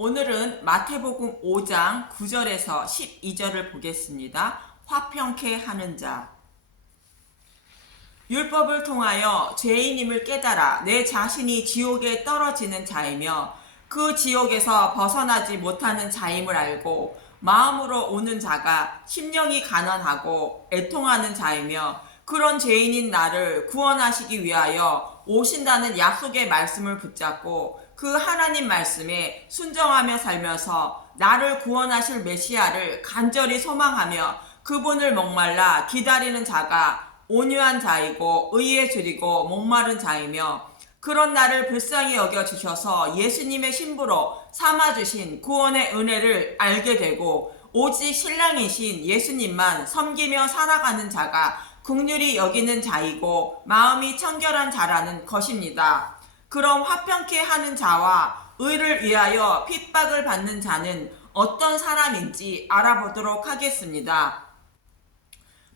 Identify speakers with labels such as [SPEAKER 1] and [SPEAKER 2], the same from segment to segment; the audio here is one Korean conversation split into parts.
[SPEAKER 1] 오늘은 마태복음 5장 9절에서 12절을 보겠습니다. 화평케 하는 자. 율법을 통하여 죄인임을 깨달아 내 자신이 지옥에 떨어지는 자이며 그 지옥에서 벗어나지 못하는 자임을 알고 마음으로 오는 자가 심령이 가난하고 애통하는 자이며 그런 죄인인 나를 구원하시기 위하여 오신다는 약속의 말씀을 붙잡고 그 하나님 말씀에 순정하며 살면서 나를 구원하실 메시아를 간절히 소망하며 그분을 목말라 기다리는 자가 온유한 자이고 의에 줄이고 목마른 자이며 그런 나를 불쌍히 여겨 주셔서 예수님의 신부로 삼아 주신 구원의 은혜를 알게 되고 오직 신랑이신 예수님만 섬기며 살아가는 자가 국률이 여기는 자이고 마음이 청결한 자라는 것입니다. 그럼 화평케 하는 자와 의를 위하여 핍박을 받는 자는 어떤 사람인지 알아보도록 하겠습니다.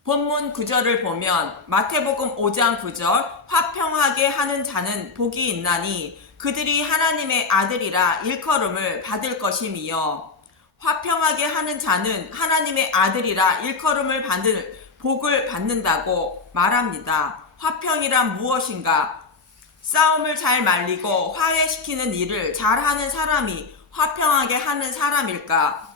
[SPEAKER 1] 본문 9절을 보면 마태복음 5장 9절 화평하게 하는 자는 복이 있나니 그들이 하나님의 아들이라 일컬음을 받을 것임이요 화평하게 하는 자는 하나님의 아들이라 일컬음을 받을 복을 받는다고 말합니다. 화평이란 무엇인가? 싸움을 잘 말리고 화해시키는 일을 잘하는 사람이 화평하게 하는 사람일까?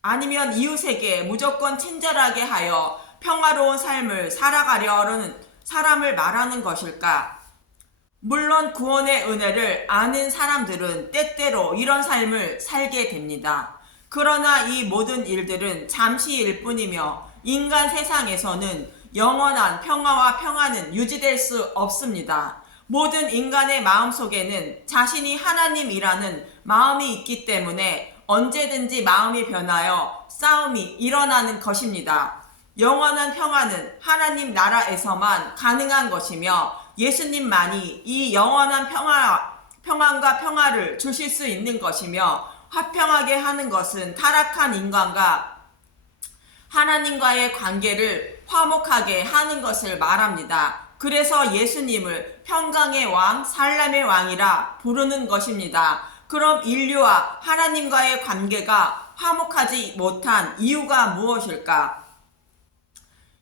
[SPEAKER 1] 아니면 이웃에게 무조건 친절하게 하여 평화로운 삶을 살아가려는 사람을 말하는 것일까? 물론 구원의 은혜를 아는 사람들은 때때로 이런 삶을 살게 됩니다. 그러나 이 모든 일들은 잠시일 뿐이며 인간 세상에서는 영원한 평화와 평화는 유지될 수 없습니다. 모든 인간의 마음 속에는 자신이 하나님이라는 마음이 있기 때문에 언제든지 마음이 변하여 싸움이 일어나는 것입니다. 영원한 평화는 하나님 나라에서만 가능한 것이며 예수님만이 이 영원한 평화, 평안과 평화를 주실 수 있는 것이며 화평하게 하는 것은 타락한 인간과 하나님과의 관계를 화목하게 하는 것을 말합니다. 그래서 예수님을 평강의 왕, 살람의 왕이라 부르는 것입니다. 그럼 인류와 하나님과의 관계가 화목하지 못한 이유가 무엇일까?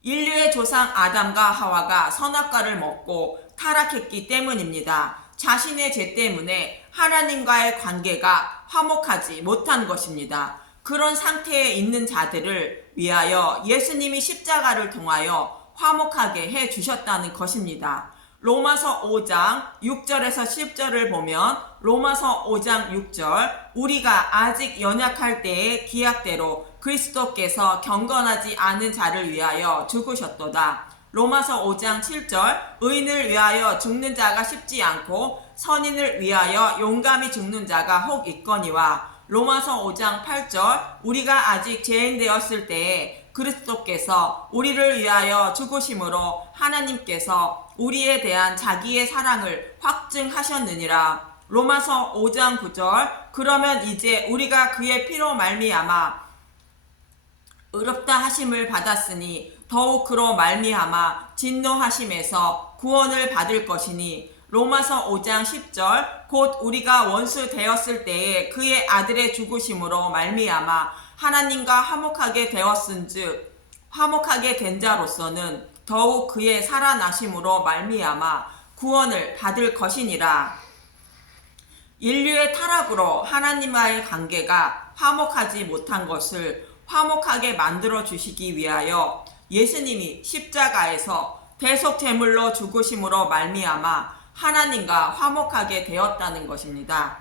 [SPEAKER 1] 인류의 조상 아담과 하와가 선악과를 먹고 타락했기 때문입니다. 자신의 죄 때문에 하나님과의 관계가 화목하지 못한 것입니다. 그런 상태에 있는 자들을 위하여 예수님이 십자가를 통하여 화목하게 해 주셨다는 것입니다. 로마서 5장 6절에서 10절을 보면 로마서 5장 6절 우리가 아직 연약할 때의 기약대로 그리스도께서 경건하지 않은 자를 위하여 죽으셨도다. 로마서 5장 7절 의인을 위하여 죽는 자가 쉽지 않고 선인을 위하여 용감히 죽는 자가 혹 있거니와 로마서 5장 8절 우리가 아직 죄인 되었을 때에 그리스도께서 우리를 위하여 죽으심으로 하나님께서 우리에 대한 자기의 사랑을 확증하셨느니라. 로마서 5장 9절 그러면 이제 우리가 그의 피로 말미암아 의롭다 하심을 받았으니 더욱 그로 말미암아 진노하심에서 구원을 받을 것이니 로마서 5장 10절 곧 우리가 원수 되었을 때에 그의 아들의 죽으심으로 말미암아 하나님과 화목하게 되었은즉 화목하게 된 자로서는 더욱 그의 살아나심으로 말미암아 구원을 받을 것이니라. 인류의 타락으로 하나님과의 관계가 화목하지 못한 것을 화목하게 만들어 주시기 위하여 예수님이 십자가에서 대속 제물로 죽으심으로 말미암아 하나님과 화목하게 되었다는 것입니다.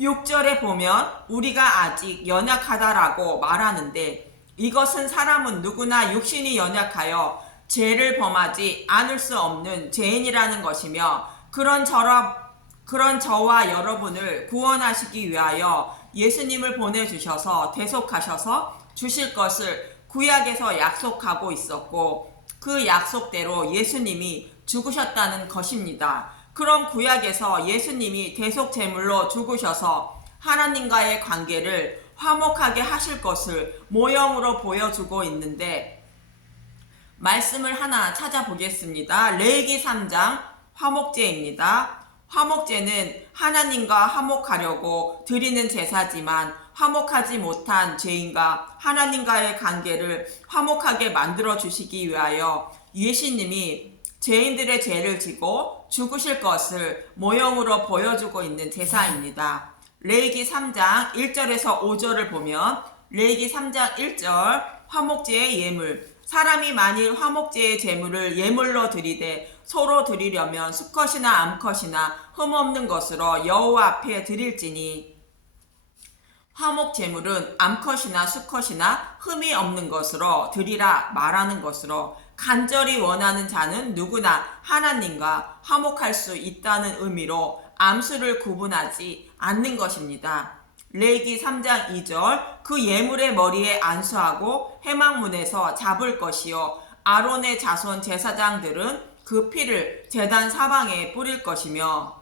[SPEAKER 1] 6절에 보면 우리가 아직 연약하다라고 말하는데 이것은 사람은 누구나 육신이 연약하여 죄를 범하지 않을 수 없는 죄인이라는 것이며 그런 저라 그런 저와 여러분을 구원하시기 위하여 예수님을 보내주셔서 대속하셔서 주실 것을 구약에서 약속하고 있었고 그 약속대로 예수님이 죽으셨다는 것입니다. 그럼 구약에서 예수님이 대속 제물로 죽으셔서 하나님과의 관계를 화목하게 하실 것을 모형으로 보여주고 있는데 말씀을 하나 찾아보겠습니다. 레기 3장 화목제입니다. 화목제는 하나님과 화목하려고 드리는 제사지만 화목하지 못한 죄인과 하나님과의 관계를 화목하게 만들어 주시기 위하여 예수님이 죄인들의 죄를 지고 죽으실 것을 모형으로 보여주고 있는 제사입니다. 레이기 3장 1절에서 5절을 보면 레이기 3장 1절 화목제의 예물 사람이 만일 화목제의 제물을 예물로 드리되 서로 드리려면 수컷이나 암컷이나 흠없는 것으로 여호와 앞에 드릴지니 화목 제물은 암컷이나 수컷이나 흠이 없는 것으로 드리라 말하는 것으로 간절히 원하는 자는 누구나 하나님과 화목할 수 있다는 의미로 암수를 구분하지 않는 것입니다. 레이기 3장 2절 그 예물의 머리에 안수하고 해망문에서 잡을 것이요 아론의 자손 제사장들은 그 피를 제단 사방에 뿌릴 것이며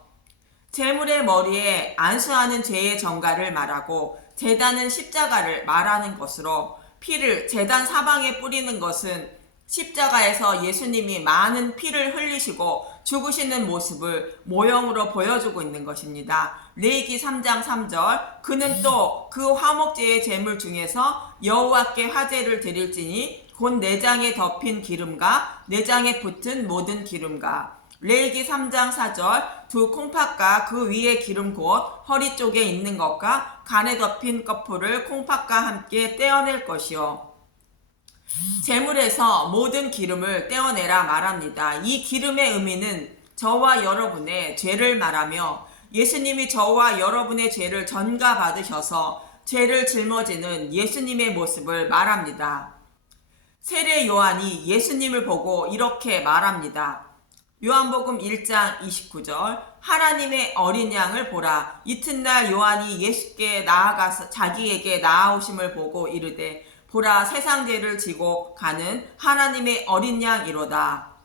[SPEAKER 1] 제물의 머리에 안수하는 죄의 정가를 말하고 제단은 십자가를 말하는 것으로 피를 제단 사방에 뿌리는 것은 십자가에서 예수님이 많은 피를 흘리시고 죽으시는 모습을 모형으로 보여주고 있는 것입니다. 레이기 3장 3절 그는 또 그 화목제의 제물 중에서 여호와께 화제를 드릴지니 곧 내장에 덮인 기름과 내장에 붙은 모든 기름과 레이기 3장 4절 두 콩팥과 그 위에 기름 곧 허리 쪽에 있는 것과 간에 덮인 거풀을 콩팥과 함께 떼어낼 것이요 재물에서 모든 기름을 떼어내라 말합니다. 이 기름의 의미는 저와 여러분의 죄를 말하며 예수님이 저와 여러분의 죄를 전가받으셔서 죄를 짊어지는 예수님의 모습을 말합니다. 세례 요한이 예수님을 보고 이렇게 말합니다. 요한복음 1장 29절 하나님의 어린 양을 보라 이튿날 요한이 예수께 나아가서 자기에게 나아오심을 보고 이르되 보라 세상 죄를 지고 가는 하나님의 어린 양이로다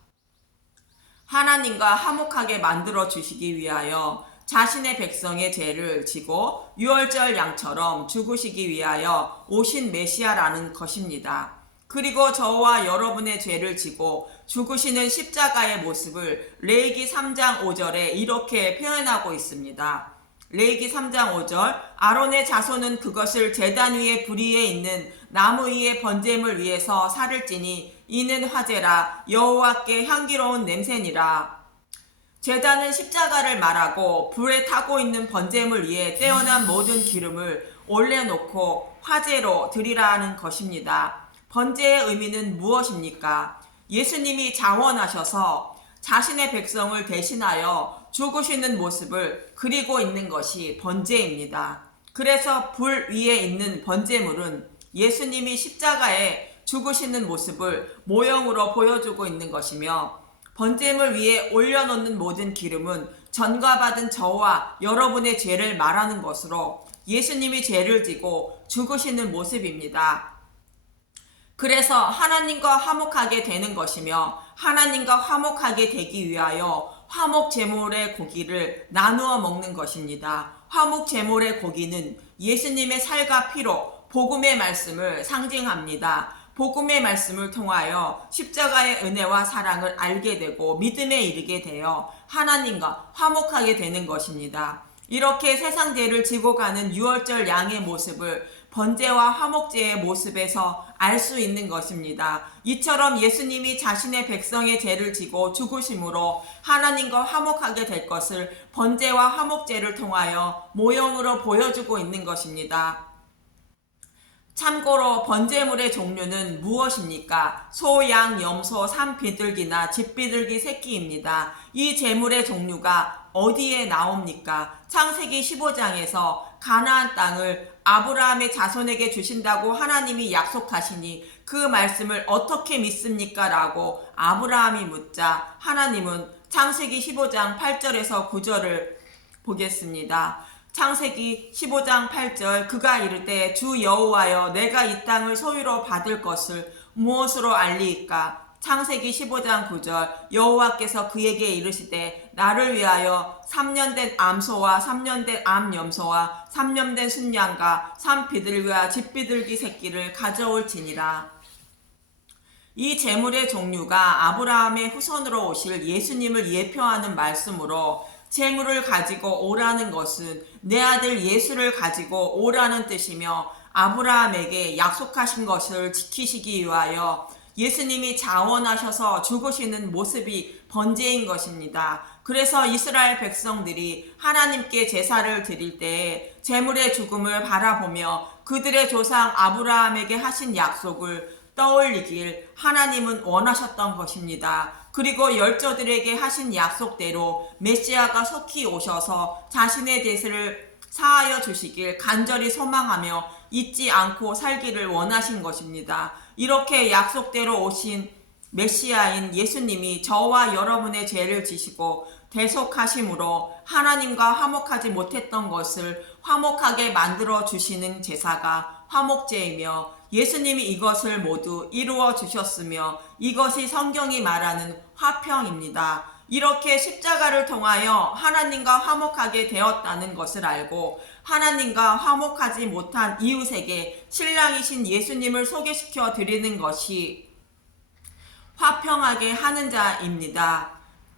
[SPEAKER 1] 하나님과 화목하게 만들어 주시기 위하여 자신의 백성의 죄를 지고 유월절 양처럼 죽으시기 위하여 오신 메시아라는 것입니다. 그리고 저와 여러분의 죄를 지고 죽으시는 십자가의 모습을 레이기 3장 5절에 이렇게 표현하고 있습니다. 레이기 3장 5절 아론의 자손은 그것을 제단 위에 불위에 있는 나무 위에 번제물 위에서 살을 찌니 이는 화제라 여호와께 향기로운 냄새니라 제단은 십자가를 말하고 불에 타고 있는 번제물 위에 떼어난 모든 기름을 올려놓고 화제로 드리라는 것입니다. 번제의 의미는 무엇입니까? 예수님이 자원하셔서 자신의 백성을 대신하여 죽으시는 모습을 그리고 있는 것이 번제입니다. 그래서 불 위에 있는 번제물은 예수님이 십자가에 죽으시는 모습을 모형으로 보여주고 있는 것이며 번제물 위에 올려놓는 모든 기름은 전가받은 저와 여러분의 죄를 말하는 것으로 예수님이 죄를 지고 죽으시는 모습입니다. 그래서 하나님과 화목하게 되는 것이며 하나님과 화목하게 되기 위하여 화목 제물의 고기를 나누어 먹는 것입니다. 화목 제물의 고기는 예수님의 살과 피로 복음의 말씀을 상징합니다. 복음의 말씀을 통하여 십자가의 은혜와 사랑을 알게 되고 믿음에 이르게 되어 하나님과 화목하게 되는 것입니다. 이렇게 세상 죄를 지고 가는 유월절 양의 모습을 번제와 화목제의 모습에서 알 수 있는 것입니다. 이처럼 예수님이 자신의 백성의 죄를 지고 죽으심으로 하나님과 화목하게 될 것을 번제와 화목제를 통하여 모형으로 보여주고 있는 것입니다. 참고로 번제물의 종류는 무엇입니까? 소, 양, 염소, 산 비둘기나 집 비둘기 새끼입니다. 이 제물의 종류가 어디에 나옵니까? 창세기 15장에서 가나안 땅을 아브라함의 자손에게 주신다고 하나님이 약속하시니 그 말씀을 어떻게 믿습니까? 라고 아브라함이 묻자 하나님은 창세기 15장 8절에서 9절을 보겠습니다. 창세기 15장 8절 그가 이르되 주 여호와여 내가 이 땅을 소유로 받을 것을 무엇으로 알리이까 창세기 15장 9절 여호와께서 그에게 이르시되 나를 위하여 3년 된 암소와 3년 된 암염소와 3년 된 순양과 산비둘기와 집비둘기 새끼를 가져올지니라. 이 제물의 종류가 아브라함의 후손으로 오실 예수님을 예표하는 말씀으로 재물을 가지고 오라는 것은 내 아들 예수를 가지고 오라는 뜻이며 아브라함에게 약속하신 것을 지키시기 위하여 예수님이 자원하셔서 죽으시는 모습이 번제인 것입니다. 그래서 이스라엘 백성들이 하나님께 제사를 드릴 때 재물의 죽음을 바라보며 그들의 조상 아브라함에게 하신 약속을 떠올리길 하나님은 원하셨던 것입니다. 그리고 열조들에게 하신 약속대로 메시아가 속히 오셔서 자신의 대세를 사하여 주시길 간절히 소망하며 잊지 않고 살기를 원하신 것입니다. 이렇게 약속대로 오신 메시아인 예수님이 저와 여러분의 죄를 지시고 대속하심으로 하나님과 화목하지 못했던 것을 화목하게 만들어 주시는 제사가 화목제이며 예수님이 이것을 모두 이루어 주셨으며 이것이 성경이 말하는 화평입니다. 이렇게 십자가를 통하여 하나님과 화목하게 되었다는 것을 알고 하나님과 화목하지 못한 이웃에게 신랑이신 예수님을 소개시켜 드리는 것이 화평하게 하는 자입니다.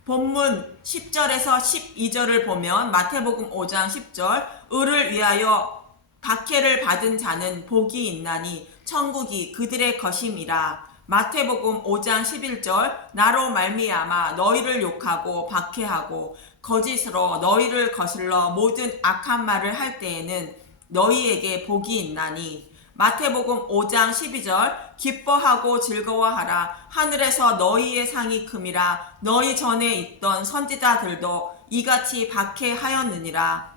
[SPEAKER 1] 본문 10절에서 12절을 보면 마태복음 5장 10절 을을 위하여 박해를 받은 자는 복이 있나니 천국이 그들의 것임이라. 마태복음 5장 11절 나로 말미암아 너희를 욕하고 박해하고 거짓으로 너희를 거슬러 모든 악한 말을 할 때에는 너희에게 복이 있나니 마태복음 5장 12절 기뻐하고 즐거워하라. 하늘에서 너희의 상이 큼이라. 너희 전에 있던 선지자들도 이같이 박해하였느니라.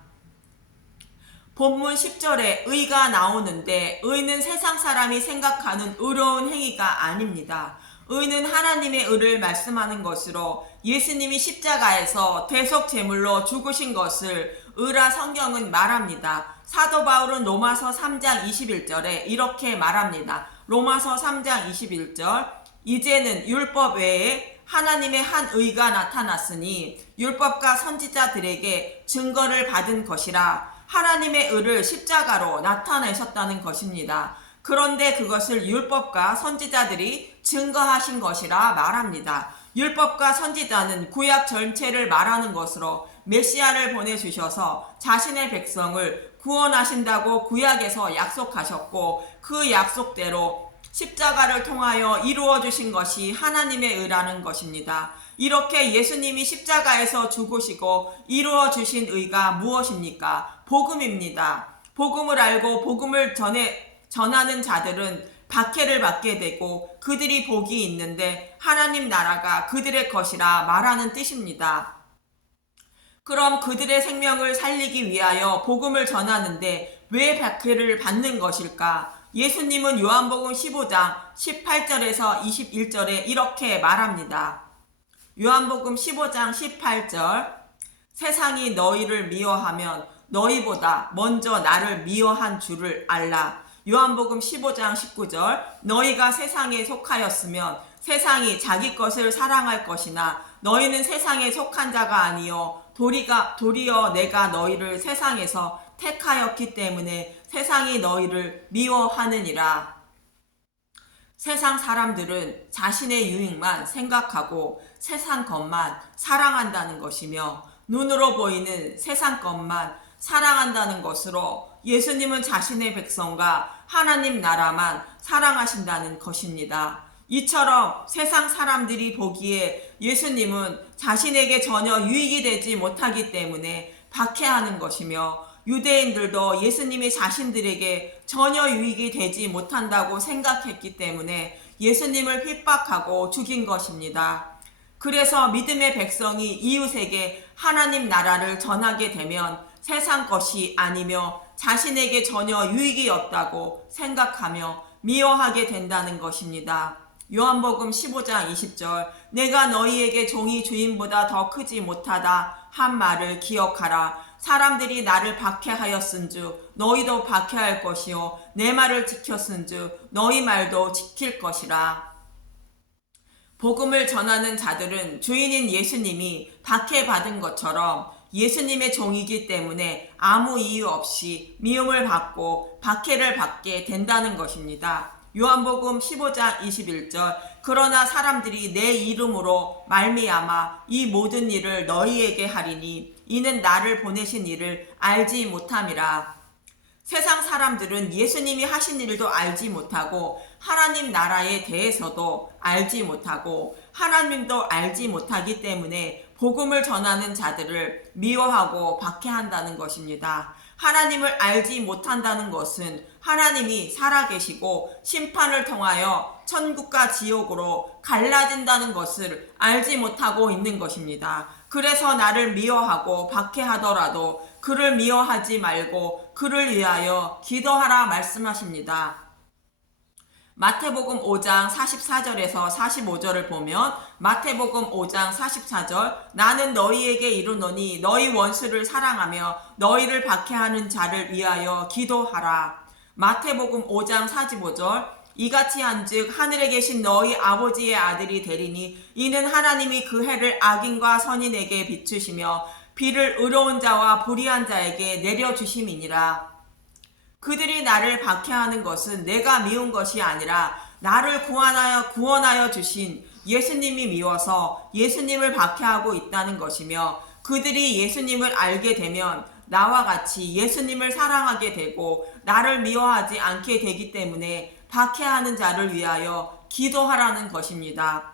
[SPEAKER 1] 본문 10절에 의가 나오는데 의는 세상 사람이 생각하는 의로운 행위가 아닙니다. 의는 하나님의 의를 말씀하는 것으로 예수님이 십자가에서 대속 제물로 죽으신 것을 의라 성경은 말합니다. 사도 바울은 로마서 3장 21절에 이렇게 말합니다. 로마서 3장 21절 이제는 율법 외에 하나님의 한 의가 나타났으니 율법과 선지자들에게 증거를 받은 것이라 하나님의 의를 십자가로 나타내셨다는 것입니다. 그런데 그것을 율법과 선지자들이 증거하신 것이라 말합니다. 율법과 선지자는 구약 전체를 말하는 것으로 메시아를 보내주셔서 자신의 백성을 구원하신다고 구약에서 약속하셨고 그 약속대로 십자가를 통하여 이루어 주신 것이 하나님의 의라는 것입니다. 이렇게 예수님이 십자가에서 죽으시고 이루어 주신 의가 무엇입니까? 복음입니다. 복음을 알고 복음을 전해 전하는 자들은 박해를 받게 되고 그들이 복이 있는데 하나님 나라가 그들의 것이라 말하는 뜻입니다. 그럼 그들의 생명을 살리기 위하여 복음을 전하는데 왜 박해를 받는 것일까? 예수님은 요한복음 15장 18절에서 21절에 이렇게 말합니다. 요한복음 15장 18절 세상이 너희를 미워하면 너희보다 먼저 나를 미워한 줄을 알라. 요한복음 15장 19절 너희가 세상에 속하였으면 세상이 자기 것을 사랑할 것이나 너희는 세상에 속한 자가 아니요 도리가 도리어 내가 너희를 세상에서 택하였기 때문에 세상이 너희를 미워하느니라. 세상 사람들은 자신의 유익만 생각하고 세상 것만 사랑한다는 것이며 눈으로 보이는 세상 것만 사랑한다는 것으로 예수님은 자신의 백성과 하나님 나라만 사랑하신다는 것입니다. 이처럼 세상 사람들이 보기에 예수님은 자신에게 전혀 유익이 되지 못하기 때문에 박해하는 것이며 유대인들도 예수님이 자신들에게 전혀 유익이 되지 못한다고 생각했기 때문에 예수님을 핍박하고 죽인 것입니다. 그래서 믿음의 백성이 이웃에게 하나님 나라를 전하게 되면 세상 것이 아니며 자신에게 전혀 유익이 없다고 생각하며 미워하게 된다는 것입니다. 요한복음 15장 20절 내가 너희에게 종이 주인보다 더 크지 못하다 한 말을 기억하라. 사람들이 나를 박해하였은즉 너희도 박해할 것이요. 내 말을 지켰은즉 너희 말도 지킬 것이라. 복음을 전하는 자들은 주인인 예수님이 박해받은 것처럼 예수님의 종이기 때문에 아무 이유 없이 미움을 받고 박해를 받게 된다는 것입니다. 요한복음 15장 21절 그러나 사람들이 내 이름으로 말미암아 이 모든 일을 너희에게 하리니 이는 나를 보내신 이를 알지 못함이라 세상 사람들은 예수님이 하신 일도 알지 못하고 하나님 나라에 대해서도 알지 못하고 하나님도 알지 못하기 때문에 복음을 전하는 자들을 미워하고 박해한다는 것입니다. 하나님을 알지 못한다는 것은 하나님이 살아계시고 심판을 통하여 천국과 지옥으로 갈라진다는 것을 알지 못하고 있는 것입니다. 그래서 나를 미워하고 박해하더라도 그를 미워하지 말고 그를 위하여 기도하라 말씀하십니다. 마태복음 5장 44절에서 45절을 보면 마태복음 5장 44절 나는 너희에게 이르노니 너희 원수를 사랑하며 너희를 박해하는 자를 위하여 기도하라. 마태복음 5장 45절 이같이 한즉 하늘에 계신 너희 아버지의 아들이 되리니 이는 하나님이 그 해를 악인과 선인에게 비추시며 비를 의로운 자와 불의한 자에게 내려 주심이니라. 그들이 나를 박해하는 것은 내가 미운 것이 아니라 나를 구원하여 구원하여 주신 예수님이 미워서 예수님을 박해하고 있다는 것이며 그들이 예수님을 알게 되면 나와 같이 예수님을 사랑하게 되고 나를 미워하지 않게 되기 때문에 박해하는 자를 위하여 기도하라는 것입니다.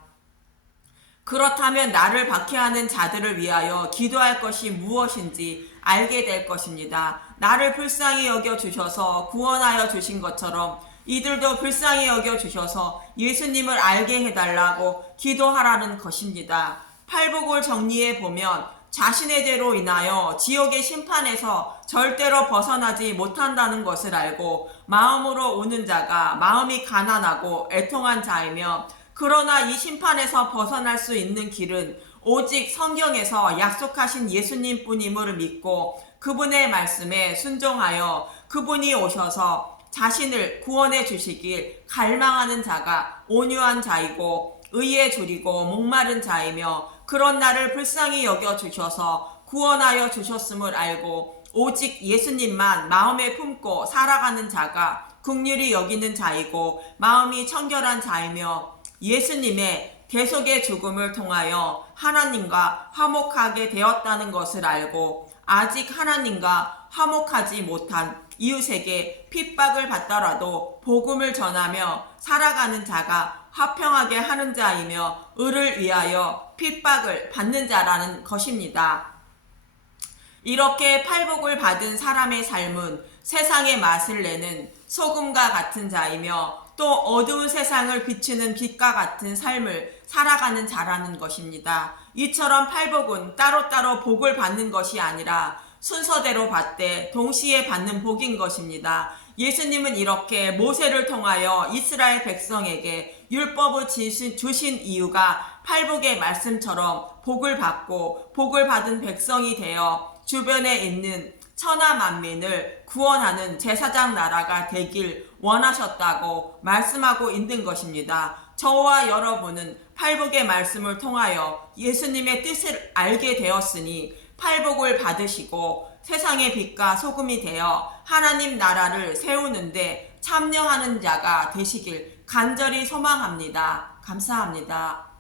[SPEAKER 1] 그렇다면 나를 박해하는 자들을 위하여 기도할 것이 무엇인지 알게 될 것입니다. 나를 불쌍히 여겨 주셔서 구원하여 주신 것처럼 이들도 불쌍히 여겨 주셔서 예수님을 알게 해달라고 기도하라는 것입니다. 팔복을 정리해 보면 자신의 죄로 인하여 지옥의 심판에서 절대로 벗어나지 못한다는 것을 알고 마음으로 오는 자가 마음이 가난하고 애통한 자이며 그러나 이 심판에서 벗어날 수 있는 길은 오직 성경에서 약속하신 예수님 뿐임을 믿고 그분의 말씀에 순종하여 그분이 오셔서 자신을 구원해 주시길 갈망하는 자가 온유한 자이고 의에 줄이고 목마른 자이며 그런 나를 불쌍히 여겨 주셔서 구원하여 주셨음을 알고 오직 예수님만 마음에 품고 살아가는 자가 국률이 여기는 자이고 마음이 청결한 자이며 예수님의 계속의 죽음을 통하여 하나님과 화목하게 되었다는 것을 알고 아직 하나님과 화목하지 못한 이웃에게 핍박을 받더라도 복음을 전하며 살아가는 자가 화평하게 하는 자이며 을을 위하여 핍박을 받는 자라는 것입니다. 이렇게 팔복을 받은 사람의 삶은 세상의 맛을 내는 소금과 같은 자이며 또 어두운 세상을 비추는 빛과 같은 삶을 살아가는 자라는 것입니다. 이처럼 팔복은 따로따로 복을 받는 것이 아니라 순서대로 받되 동시에 받는 복인 것입니다. 예수님은 이렇게 모세를 통하여 이스라엘 백성에게 율법을 주신, 주신 이유가 팔복의 말씀처럼 복을 받고 복을 받은 백성이 되어 주변에 있는 천하 만민을 구원하는 제사장 나라가 되길 원하셨다고 말씀하고 있는 것입니다. 저와 여러분은 팔복의 말씀을 통하여 예수님의 뜻을 알게 되었으니 팔복을 받으시고 세상의 빛과 소금이 되어 하나님 나라를 세우는데 참여하는 자가 되시길 간절히 소망합니다. 감사합니다.